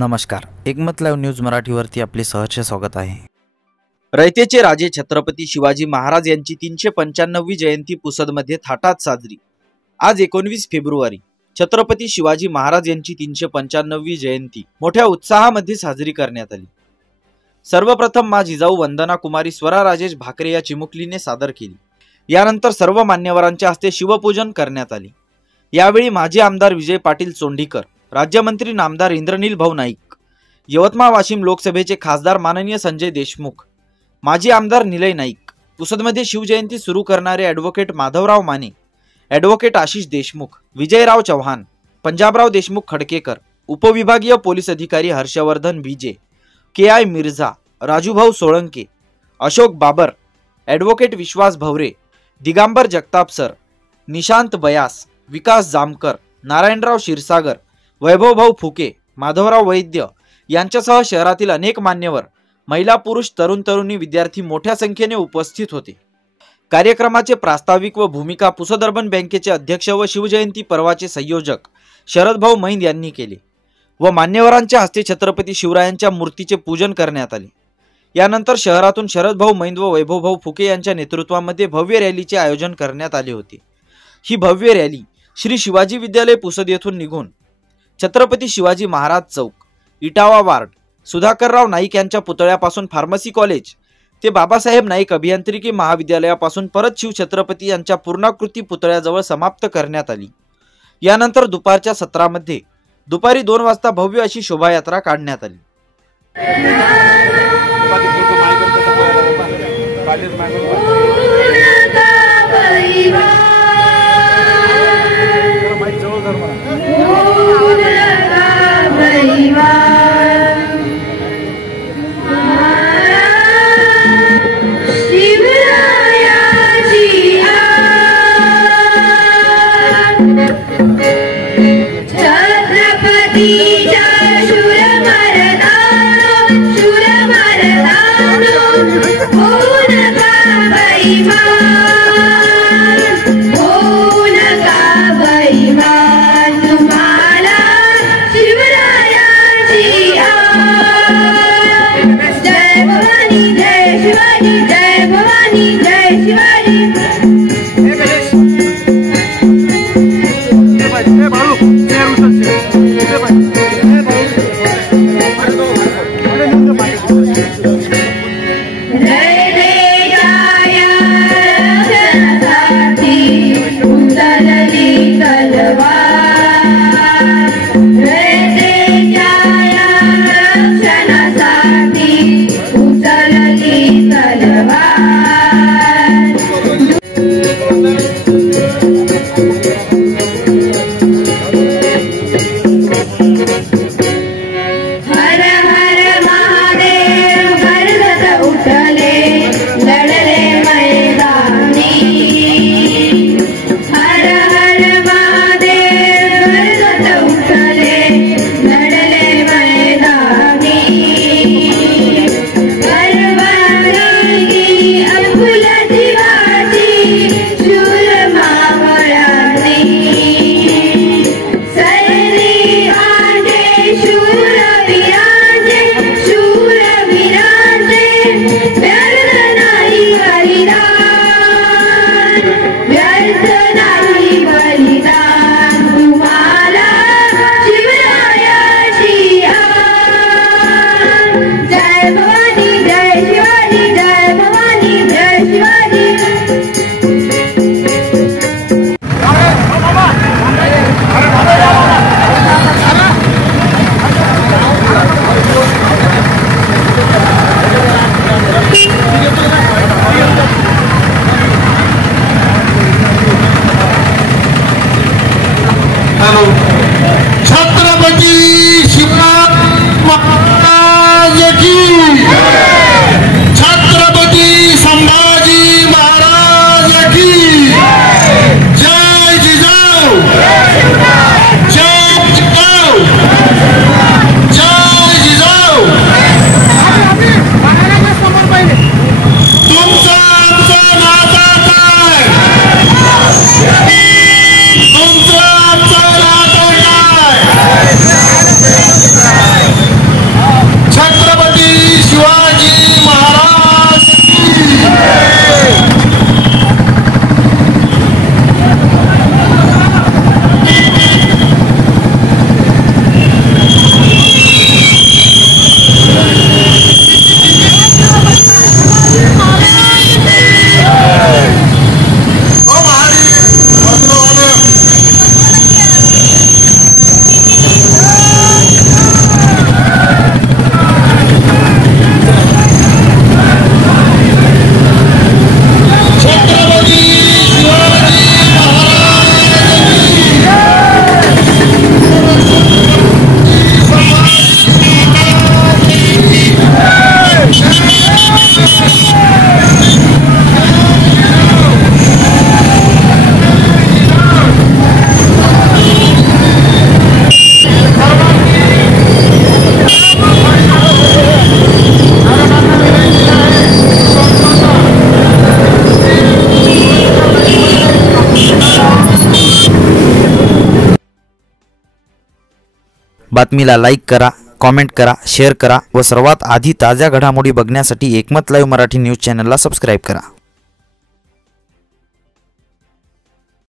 नमस्कार, एकमत live news मराठीवरती आपले सहर्ष स्वागत आहे। रयतेचे राजे छत्रपती शिवाजी महाराज यांची 395वी जयंती पुसदमध्ये थाटात साजरी। आज 19 फेब्रुवारी छत्रपती शिवाजी महाराज यांची 395वी जयंती मोठ्या उत्साहामध्ये साजरी करण्यात आली। सर्वप्रथम मा जिजाऊ वंदना कुमारी स्वरा राजेश भाकरे या चिमुकलीने सादर केली। यानंतर सर्व मान्यवरांच्या हस्ते शिवपूजन करण्यात आले। यावेळी माजी आमदार विजय पाटील चोंडीकर, राज्यमंत्री नामदार इंद्रनील भाऊ नाईक, यवतमाळ वाशिम लोकसभेचे खासदार माननीय संजय देशमुख, माजी आमदार निलय नाईक, पुसदमध्ये शिवजयंती सुरू करणारे ॲडव्होकेट माधवराव माने, ॲडव्होकेट आशिष देशमुख, विजयराव चव्हाण, पंजाबराव देशमुख खडकेकर, उपविभागीय पोलीस अधिकारी हर्षवर्धन बीजे, के.आय. मिर्झा, राजूभाऊ सोळंके, अशोक बाबर, ॲडव्होकेट विश्वास भवरे, दिगांबर जगताप सर, निशांत बयास, विकास जामकर, नारायणराव क्षीरसागर, वैभवभाऊ फुके, माधवराव वैद्य यांच्यासह शहरातील अनेक मान्यवर, महिला पुरुष, तरुण तरुणी, विद्यार्थी मोठ्या संख्येने उपस्थित होते। कार्यक्रमाचे प्रास्ताविक व भूमिका पुसद अर्बन बँकेचे अध्यक्ष व शिवजयंती पर्वाचे संयोजक शरदभाऊ मैंद यांनी केले व मान्यवरांच्या हस्ते छत्रपती शिवरायांच्या मूर्तीचे पूजन करण्यात आले। यानंतर शहरातून शरदभाऊ मैंद व वैभवभाऊ फुके यांच्या नेतृत्वामध्ये भव्य रॅलीचे आयोजन करण्यात आले होते। ही भव्य रॅली श्री शिवाजी विद्यालय पुसद येथून निघून छत्रपती शिवाजी महाराज चौक, इटावा वार्ड, सुधाकरराव नाईक यांच्या पुतळ्यापासून फार्मसी कॉलेज ते बाबासाहेब नाईक अभियांत्रिकी महाविद्यालयापासून परत शिवछत्रपती यांच्या पूर्णाकृती पुतळ्याजवळ समाप्त करण्यात आली। यानंतर दुपारच्या सत्रामध्ये दुपारी 2 वाजता भव्य अशी शोभायात्रा काढण्यात आली। Thank you. बातमीला लाईक करा, कॉमेंट करा, शेअर करा व सर्वात आधी ताज्या घडामोडी बघण्यासाठी एकमत लाईव्ह मराठी न्यूज चॅनलला सबस्क्राईब करा.